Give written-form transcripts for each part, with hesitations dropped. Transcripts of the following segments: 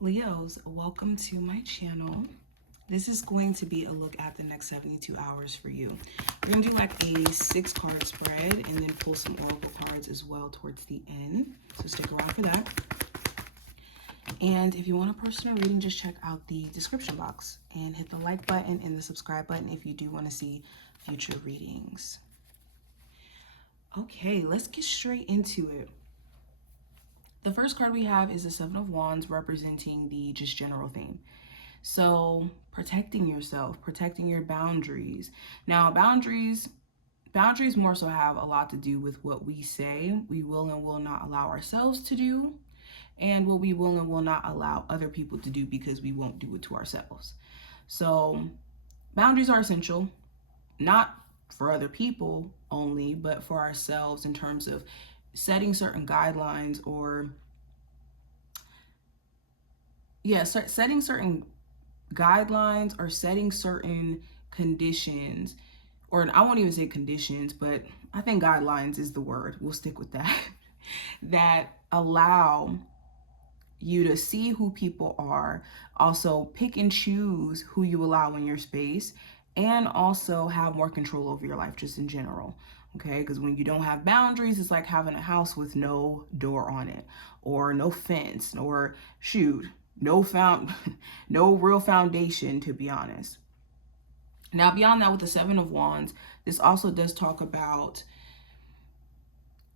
Leos, welcome to my channel. This is going to be a look at the next 72 hours for you. We're going to do like a 6-card spread and then pull some oracle cards as well towards the end. So stick around for that. And if you want a personal reading, just check out the description box and hit the like button and the subscribe button if you do want to see future readings. Okay, let's get straight into it. The first card we have is the Seven of Wands, representing the just general theme. So protecting yourself, protecting your boundaries. Now, boundaries more so have a lot to do with what we say we will and will not allow ourselves to do, and what we will and will not allow other people to do because we won't do it to ourselves. So boundaries are essential, not for other people only, but for ourselves in terms of setting certain guidelines or setting certain guidelines or setting certain conditions, or I won't even say conditions, but I think guidelines is the word. We'll stick with that. That allow you to see who people are, also pick and choose who you allow in your space, and also have more control over your life just in general. Okay, because when you don't have boundaries, it's like having a house with no door on it, or no fence, or no real foundation, to be honest. Now, beyond that, with the Seven of Wands, this also does talk about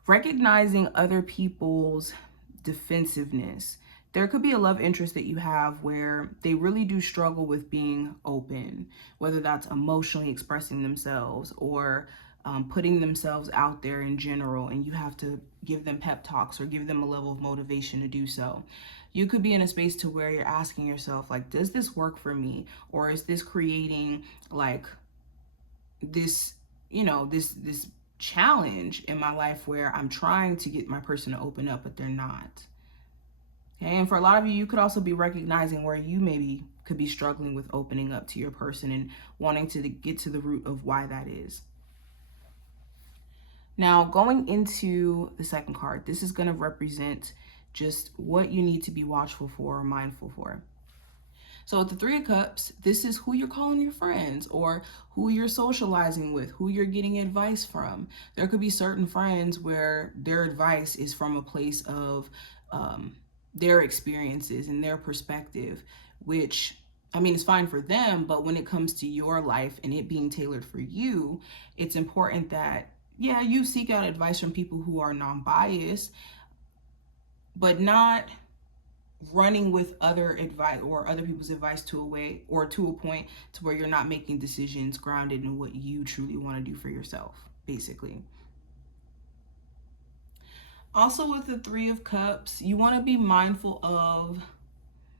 recognizing other people's defensiveness. There could be a love interest that you have where they really do struggle with being open, whether that's emotionally expressing themselves or putting themselves out there in general, and you have to give them pep talks or give them a level of motivation to do so. You could be in a space to where you're asking yourself, like, does this work for me? Or is this creating like this, this challenge in my life where I'm trying to get my person to open up, but they're not. Okay, and for a lot of you, you could also be recognizing where you maybe could be struggling with opening up to your person and wanting to get to the root of why that is. Now, going into the second card, this is going to represent just what you need to be watchful for or mindful for. So with the Three of Cups, this is who you're calling your friends, or who you're socializing with, who you're getting advice from. There could be certain friends where their advice is from a place of their experiences and their perspective, which, I mean, it's fine for them, but when it comes to your life and it being tailored for you, it's important that, yeah, you seek out advice from people who are non-biased, but not running with other advice or other people's advice to a point to where you're not making decisions grounded in what you truly want to do for yourself, basically. Also, with the Three of Cups, you want to be mindful of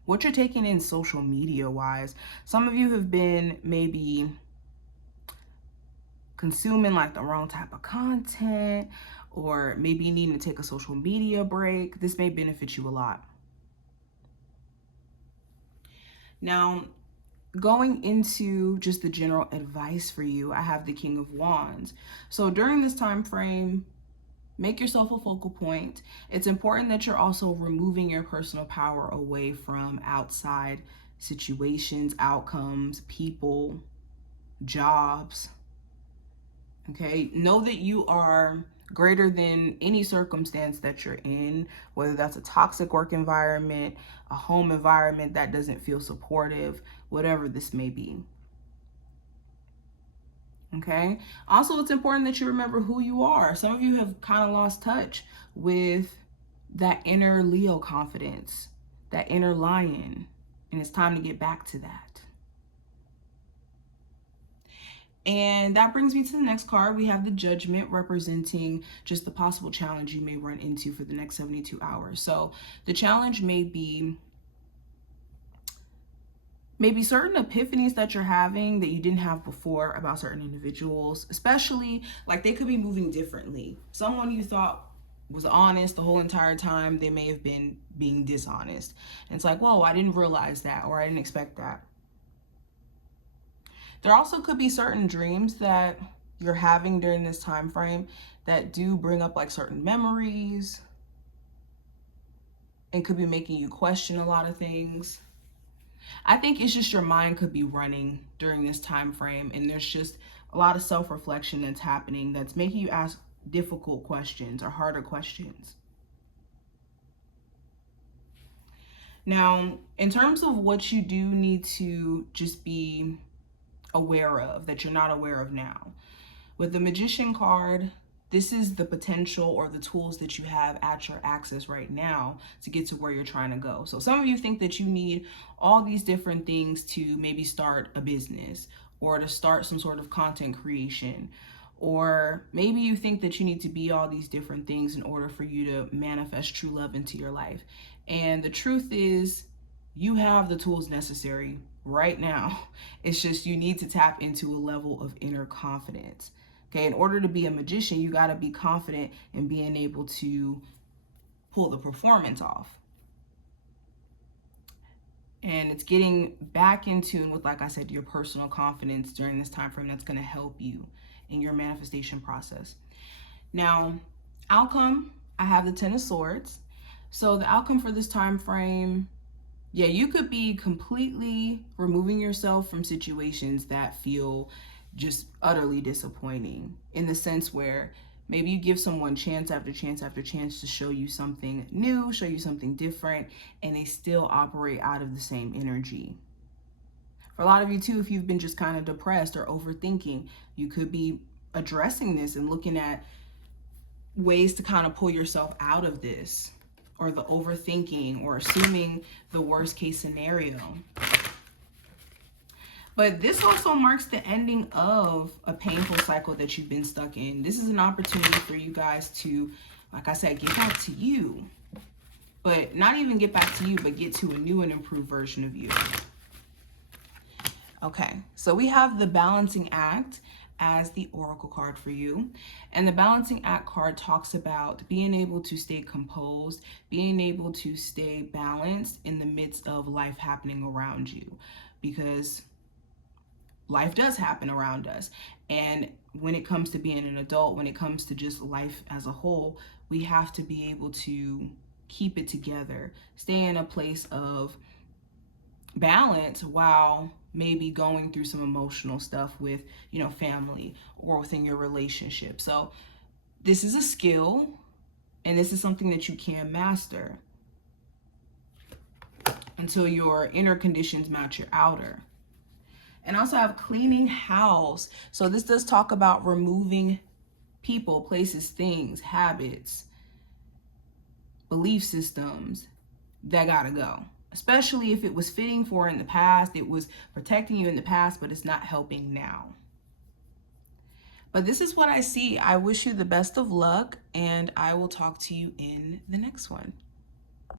what you're taking in social media wise. Some of you have been maybe consuming like the wrong type of content, or maybe you need to take a social media break. This may benefit you a lot. Now, going into just the general advice for you, I have the King of Wands. So during this time frame, make yourself a focal point. It's important that you're also removing your personal power away from outside situations, outcomes, people, jobs. Okay, know that you are greater than any circumstance that you're in, whether that's a toxic work environment, a home environment that doesn't feel supportive, whatever this may be. Okay, also it's important that you remember who you are. Some of you have kind of lost touch with that inner Leo confidence, that inner lion, and it's time to get back to that. And that brings me to the next card. We have the Judgment, representing just the possible challenge you may run into for the next 72 hours. So the challenge may be maybe certain epiphanies that you're having that you didn't have before about certain individuals, especially like they could be moving differently. Someone you thought was honest the whole entire time, they may have been being dishonest. And it's like, whoa, I didn't realize that, or I didn't expect that. There also could be certain dreams that you're having during this time frame that do bring up like certain memories. and could be making you question a lot of things. I think it's just your mind could be running during this time frame, and there's just a lot of self-reflection that's happening that's making you ask difficult questions or harder questions. Now, in terms of what you do need to just be aware of that you're not aware of now, with the Magician card, this is the potential or the tools that you have at your access right now to get to where you're trying to go. So some of you think that you need all these different things to maybe start a business or to start some sort of content creation. Or maybe you think that you need to be all these different things in order for you to manifest true love into your life. And the truth is, you have the tools necessary right now. It's just you need to tap into a level of inner confidence. Okay, in order to be a magician, you got to be confident in being able to pull the performance off. And it's getting back in tune with, like I said, your personal confidence during this time frame that's going to help you in your manifestation process. Now, outcome, I have the Ten of Swords. So the outcome for this time frame, yeah, you could be completely removing yourself from situations that feel just utterly disappointing, in the sense where maybe you give someone chance after chance after chance to show you something new, show you something different, and they still operate out of the same energy. For a lot of you too, if you've been just kind of depressed or overthinking, you could be addressing this and looking at ways to kind of pull yourself out of this, or the overthinking, or assuming the worst case scenario. But this also marks the ending of a painful cycle that you've been stuck in. This is an opportunity for you guys to, like I said, get back to you. But not even get back to you, but get to a new and improved version of you. Okay, so we have the Balancing Act as the oracle card for you. And the Balancing Act card talks about being able to stay composed, being able to stay balanced in the midst of life happening around you. Because life does happen around us. And when it comes to being an adult, when it comes to just life as a whole, we have to be able to keep it together, stay in a place of balance while maybe going through some emotional stuff with, family or within your relationship. So this is a skill, and this is something that you can master until your inner conditions match your outer. And also have cleaning house. So this does talk about removing people, places, things, habits, belief systems that gotta go. Especially if it was fitting for in the past, it was protecting you in the past, but it's not helping now. But this is what I see. I wish you the best of luck, and I will talk to you in the next one.